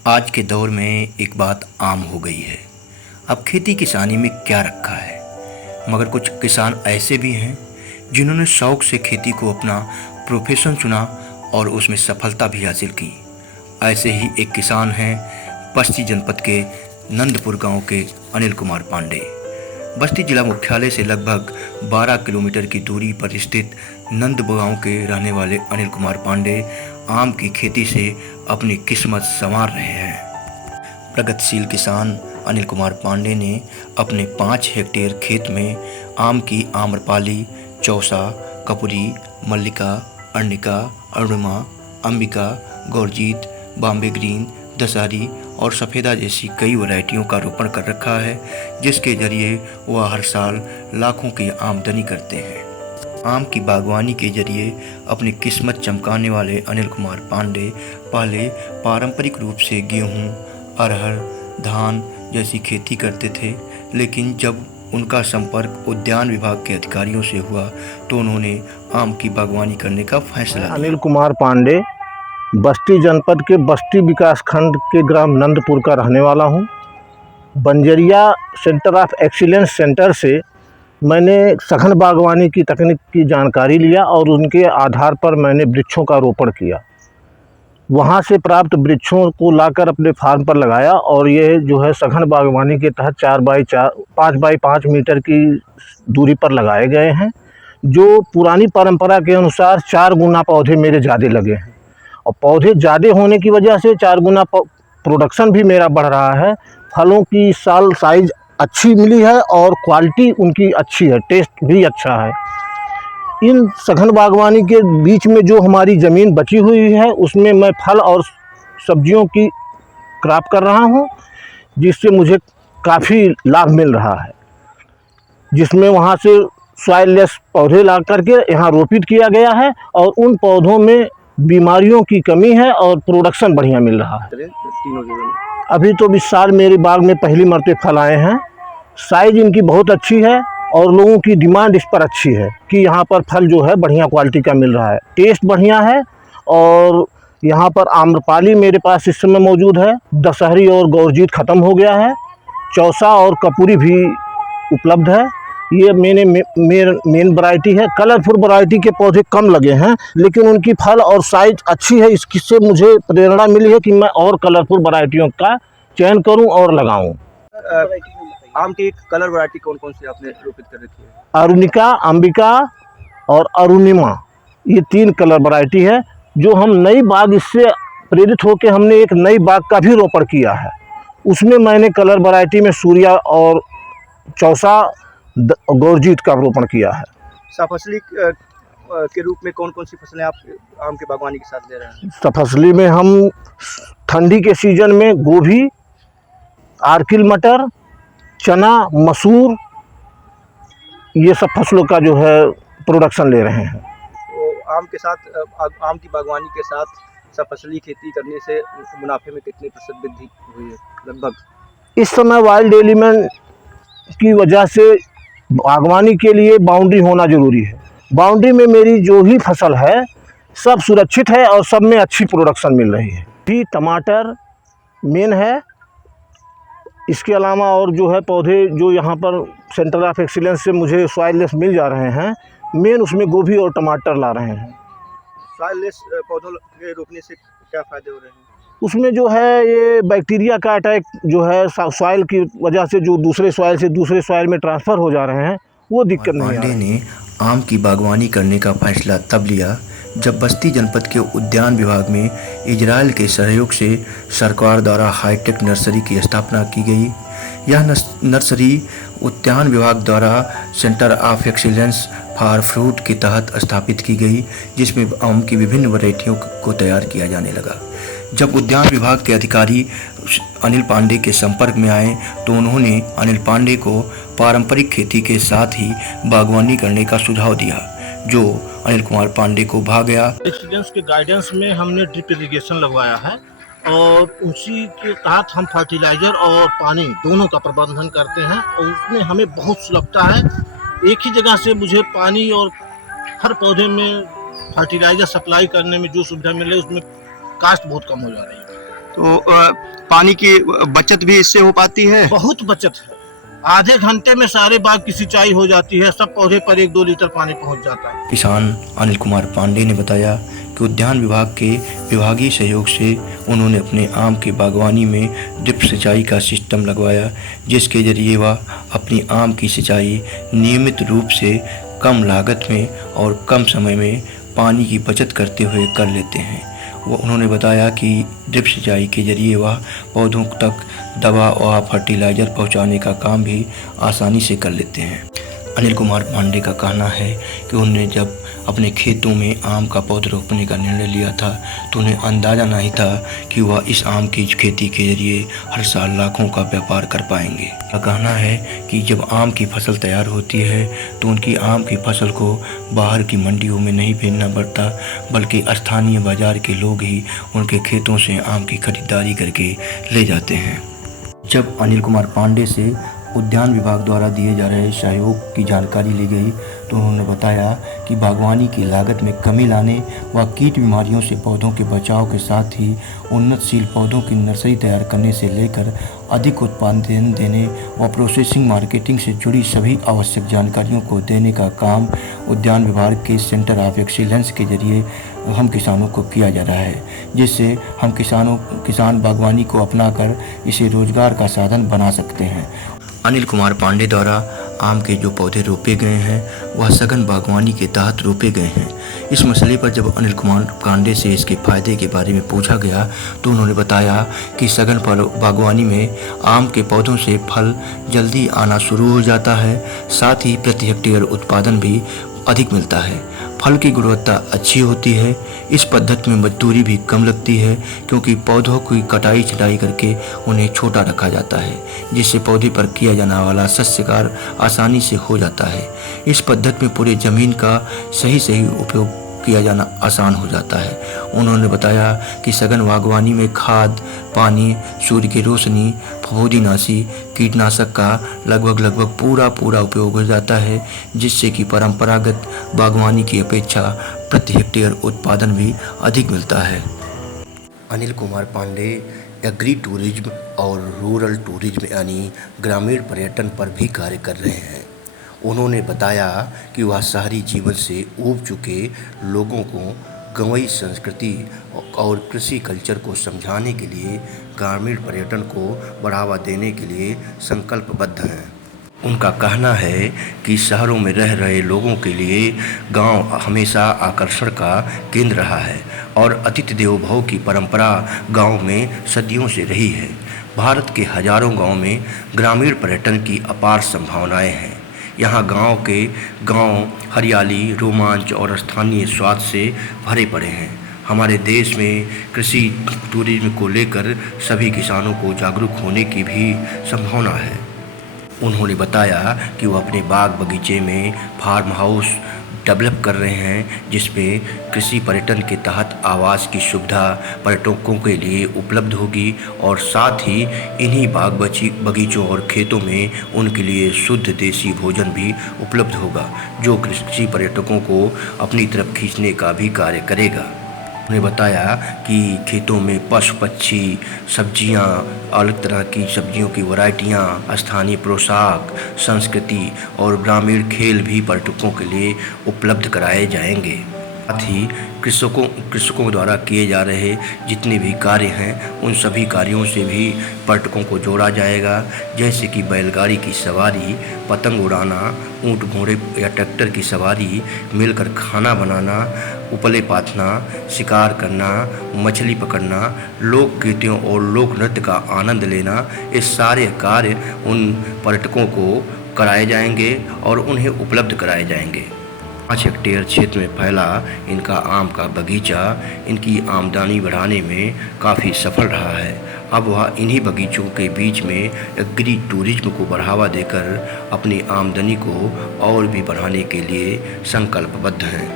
आज के दौर में एक बात आम हो गई है। अब खेती किसानी में क्या रखा है, मगर कुछ किसान ऐसे भी हैं जिन्होंने शौक से खेती को अपना प्रोफेशन चुना और उसमें सफलता भी हासिल की। ऐसे ही एक किसान हैं बस्ती जनपद के नंदपुर गांव के अनिल कुमार पांडे। बस्ती जिला मुख्यालय से लगभग 12 किलोमीटर की दूरी पर स्थित नंदपुर गांव के रहने वाले अनिल कुमार पांडे आम की खेती से अपनी किस्मत संवार रहे हैं। प्रगतिशील किसान अनिल कुमार पांडे ने अपने 5 हेक्टेयर खेत में आम की आम्रपाली, चौसा, कपूरी, मल्लिका, अर्णिका, अरुणिमा, अंबिका, गौरजीत, बॉम्बे ग्रीन, दशहरी और सफ़ेदा जैसी कई वैरायटियों का रोपण कर रखा है, जिसके जरिए वह हर साल लाखों की आमदनी करते हैं। आम की बागवानी के जरिए अपनी किस्मत चमकाने वाले अनिल कुमार पांडे पहले पारंपरिक रूप से गेहूं, अरहर, धान जैसी खेती करते थे, लेकिन जब उनका संपर्क उद्यान विभाग के अधिकारियों से हुआ तो उन्होंने आम की बागवानी करने का फैसला लिया। अनिल कुमार पांडे बस्ती जनपद के बस्ती विकास खंड के ग्राम नंदपुर का रहने वाला हूं। Banjaria centre of excellence centre से मैंने सघन बागवानी की तकनीक की जानकारी लिया और उनके आधार पर मैंने वृक्षों का रोपण किया। वहां से प्राप्त वृक्षों को लाकर अपने फार्म पर लगाया और ये जो है सघन बागवानी के तहत 5 बाई 5 मीटर की दूरी पर लगाए गए हैं। जो पुरानी परंपरा के अनुसार 4 गुना पौधे मेरे ज़्यादा लगे हैं और पौधे ज़्यादा होने की वजह से 4 गुना प्रोडक्शन भी मेरा बढ़ रहा है। फलों की इस साल साइज अच्छी मिली है और क्वालिटी उनकी अच्छी है, टेस्ट भी अच्छा है। इन सघन बागवानी के बीच में जो हमारी ज़मीन बची हुई है उसमें मैं फल और सब्जियों की क्रॉप कर रहा हूं, जिससे मुझे काफ़ी लाभ मिल रहा है। जिसमें वहां से सॉइल लेस पौधे ला करके यहाँ रोपित किया गया है और उन पौधों में बीमारियों की कमी है और प्रोडक्शन बढ़िया मिल रहा है। अभी तो इस साल मेरे बाग में पहली मरते फल आए हैं। साइज इनकी बहुत अच्छी है और लोगों की डिमांड इस पर अच्छी है कि यहाँ पर फल जो है बढ़िया क्वालिटी का मिल रहा है, टेस्ट बढ़िया है। और यहाँ पर आम्रपाली मेरे पास इस समय मौजूद है। दशहरी और गौरजीत ख़त्म हो गया है। चौसा और कपूरी भी उपलब्ध है। ये मेन वैरायटी है। कलरफुल वैरायटी के पौधे कम लगे हैं, लेकिन उनकी फल और साइज अच्छी है। इससे मुझे प्रेरणा मिली है कि मैं और कलरफुल वैरायटियों का चयन करूं और लगाऊं। आम की कलर वैरायटी कौन कौन सी आपने रोपित कर रखी है? अरुणिका, अंबिका और अरुणिमा, ये 3 कलर वैरायटी है। जो हम नई बाग इससे प्रेरित होकर हमने एक नई बाग का भी रोपण किया है। उसमें मैंने कलर वैरायटी में सूर्या और चौसा, गौरजीत का रोपण किया है। सफसली के रूप में कौन कौन सी फसलें आप आम के बागवानी के साथ ले रहे हैं? सफसली में हम ठंडी के सीजन में गोभी, आर्किल मटर, चना, मसूर, ये सब फसलों का जो है प्रोडक्शन ले रहे हैं। तो आम के साथ आम की बागवानी के साथ सफसली खेती करने से मुनाफे में कितनी % वृद्धि हुई है लगभग? इस समय वाइल्ड एलिमेंट की वजह से बागवानी के लिए बाउंड्री होना ज़रूरी है। बाउंड्री में मेरी जो भी फसल है सब सुरक्षित है और सब में अच्छी प्रोडक्शन मिल रही है। भी टमाटर मेन है। इसके अलावा और जो है पौधे जो यहाँ पर सेंटर ऑफ एक्सीलेंस से मुझे सॉइल लेस मिल जा रहे हैं, मेन उसमें गोभी और टमाटर ला रहे हैं। सॉइल लेस पौधों के रोपने से क्या फ़ायदे हो रहे हैं? उसमें जो है ये बैक्टीरिया का अटैक जो है सॉइल की वजह से जो दूसरे सॉइल से दूसरे सॉइल में ट्रांसफ़र हो जा रहे हैं, वो दिक्कत नहीं आ रही। पांडे ने आम की बागवानी करने का फैसला तब लिया जब बस्ती जनपद के उद्यान विभाग में इजराइल के सहयोग से सरकार द्वारा हाईटेक नर्सरी की स्थापना की गई। यह नर्सरी उद्यान विभाग द्वारा centre of excellence for fruit के तहत स्थापित की गई, जिसमें आम की विभिन्न वैरायटियों को तैयार किया जाने लगा। जब उद्यान विभाग के अधिकारी अनिल पांडे के संपर्क में आए तो उन्होंने अनिल पांडे को पारंपरिक खेती के साथ ही बागवानी करने का सुझाव दिया, जो अनिल कुमार पांडे को भा गया। एक्सीलेंस के गाइडेंस में हमने ड्रिप इरिगेशन लगवाया है और उसी के तहत हम फर्टिलाइज़र और पानी दोनों का प्रबंधन करते हैं और उसमें हमें बहुत सुलभता है। एक ही जगह से मुझे पानी और हर पौधे में फर्टिलाइज़र सप्लाई करने में जो सुविधा मिले उसमें कास्ट बहुत कम हो जा रही है। तो पानी की बचत भी इससे हो पाती है। बहुत बचत है। आधे घंटे में सारे बाग की सिंचाई हो जाती है, सब पौधे पर 1-2 लीटर पानी पहुंच जाता है। किसान अनिल कुमार पांडे ने बताया कि उद्यान विभाग के विभागीय सहयोग से उन्होंने अपने आम की बागवानी में ड्रिप सिंचाई का सिस्टम लगवाया, जिसके जरिए वह अपनी आम की सिंचाई नियमित रूप से कम लागत में और कम समय में पानी की बचत करते हुए कर लेते हैं। उन्होंने बताया कि ड्रिप सिंचाई के जरिए वह पौधों तक दवा और फर्टिलाइज़र पहुंचाने का काम भी आसानी से कर लेते हैं। अनिल कुमार पांडे का कहना है कि उन्होंने जब अपने खेतों में आम का पौधा रोपने का निर्णय लिया था तो उन्हें अंदाज़ा नहीं था कि वह इस आम की खेती के जरिए हर साल लाखों का व्यापार कर पाएंगे। का कहना है कि जब आम की फसल तैयार होती है तो उनकी आम की फसल को बाहर की मंडियों में नहीं भेजना पड़ता, बल्कि स्थानीय बाजार के लोग ही उनके खेतों से आम की खरीदारी करके ले जाते हैं। जब अनिल कुमार पांडे से उद्यान विभाग द्वारा दिए जा रहे सहयोग की जानकारी ली गई तो उन्होंने बताया कि बागवानी की लागत में कमी लाने व कीट बीमारियों से पौधों के बचाव के साथ ही उन्नतशील पौधों की नर्सरी तैयार करने से लेकर अधिक उत्पादन देने व प्रोसेसिंग मार्केटिंग से जुड़ी सभी आवश्यक जानकारियों को देने का काम उद्यान विभाग के सेंटर ऑफ एक्सीलेंस के जरिए हम किसानों को किया जा रहा है, जिससे हम किसान बागवानी को अपनाकर इसे रोजगार का साधन बना सकते हैं। अनिल कुमार पांडे द्वारा आम के जो पौधे रोपे गए हैं वह सघन बागवानी के तहत रोपे गए हैं। इस मसले पर जब अनिल कुमार पांडे से इसके फायदे के बारे में पूछा गया तो उन्होंने बताया कि सघन बागवानी में आम के पौधों से फल जल्दी आना शुरू हो जाता है, साथ ही प्रति हेक्टेयर उत्पादन भी अधिक मिलता है। फल की गुणवत्ता अच्छी होती है। इस पद्धति में मजदूरी भी कम लगती है, क्योंकि पौधों की कटाई छटाई करके उन्हें छोटा रखा जाता है, जिससे पौधे पर किया जाने वाला शस्यकार आसानी से हो जाता है। इस पद्धति में पूरे ज़मीन का सही उपयोग किया जाना आसान हो जाता है। उन्होंने बताया कि सघन बागवानी में खाद, पानी, सूर्य की रोशनी, फफूंदीनाशी, कीटनाशक का लगभग पूरा उपयोग हो जाता है, जिससे कि परंपरागत बागवानी की अपेक्षा प्रति हेक्टेयर उत्पादन भी अधिक मिलता है। अनिल कुमार पांडे एग्री टूरिज्म और रूरल टूरिज्म यानी ग्रामीण पर्यटन पर भी कार्य कर रहे हैं। उन्होंने बताया कि वह शहरी जीवन से ऊब चुके लोगों को गंवई संस्कृति और कृषि कल्चर को समझाने के लिए ग्रामीण पर्यटन को बढ़ावा देने के लिए संकल्पबद्ध हैं। उनका कहना है कि शहरों में रह रहे लोगों के लिए गांव हमेशा आकर्षण का केंद्र रहा है और अतिथि देवो भव की परंपरा गांव में सदियों से रही है। भारत के हजारों गांव में ग्रामीण पर्यटन की अपार संभावनाएं हैं। यहाँ गांव हरियाली, रोमांच और स्थानीय स्वाद से भरे पड़े हैं। हमारे देश में कृषि टूरिज्म को लेकर सभी किसानों को जागरूक होने की भी संभावना है। उन्होंने बताया कि वो अपने बाग बगीचे में फार्म हाउस डेवलप कर रहे हैं, जिसमें कृषि पर्यटन के तहत आवास की सुविधा पर्यटकों के लिए उपलब्ध होगी और साथ ही इन्हीं बाग बगीचों और खेतों में उनके लिए शुद्ध देसी भोजन भी उपलब्ध होगा, जो कृषि पर्यटकों को अपनी तरफ खींचने का भी कार्य करेगा। उन्होंने बताया कि खेतों में पशु पक्षी, सब्जियां, अलग तरह की सब्जियों की वैरायटियां, स्थानीय पोशाक, संस्कृति और ग्रामीण खेल भी पर्यटकों के लिए उपलब्ध कराए जाएंगे। साथ ही कृषकों द्वारा किए जा रहे जितने भी कार्य हैं उन सभी कार्यों से भी पर्यटकों को जोड़ा जाएगा, जैसे कि बैलगाड़ी की सवारी, पतंग उड़ाना, ऊंट घोड़े या ट्रैक्टर की सवारी, मिलकर खाना बनाना, उपले पाथना, शिकार करना, मछली पकड़ना, लोकगीतों और लोक नृत्य का आनंद लेना, ये सारे कार्य उन पर्यटकों को कराए जाएंगे और उन्हें उपलब्ध कराए जाएंगे। 5 हेक्टेयर क्षेत्र में फैला इनका आम का बगीचा इनकी आमदनी बढ़ाने में काफ़ी सफल रहा है। अब वह इन्हीं बगीचों के बीच में एग्री टूरिज्म को बढ़ावा देकर अपनी आमदनी को और भी बढ़ाने के लिए संकल्पबद्ध हैं।